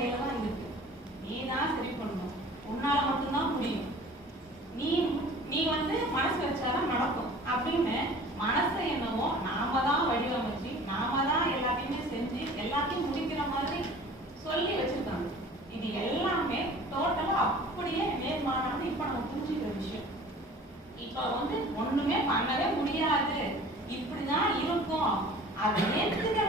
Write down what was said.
கையில தான் இருக்கு. நீ தான் சரி பண்ணணும், உன்னால மட்டும்தான் முடியும், நீ நீ மனசு வச்சாதான் நடக்கும் அப்படின்னு மனசை என்னவோ நாம தான் வடிவமைச்சு நாம தான் எல்லாத்தையுமே செஞ்சு எல்லாத்தையும் முடிக்கிற மாதிரி சொல்லி வச்சிருக்காங்க. இது எல்லாமே டோட்டலா அப்படியே நேர்மாறானது. இப்ப நம்ம புரிஞ்சுக்கிற விஷயம், இப்ப ஒண்ணுமே பண்ணவே முடியாது, இப்படிதான் இருக்கும், அதை ஏற்றுக்கிற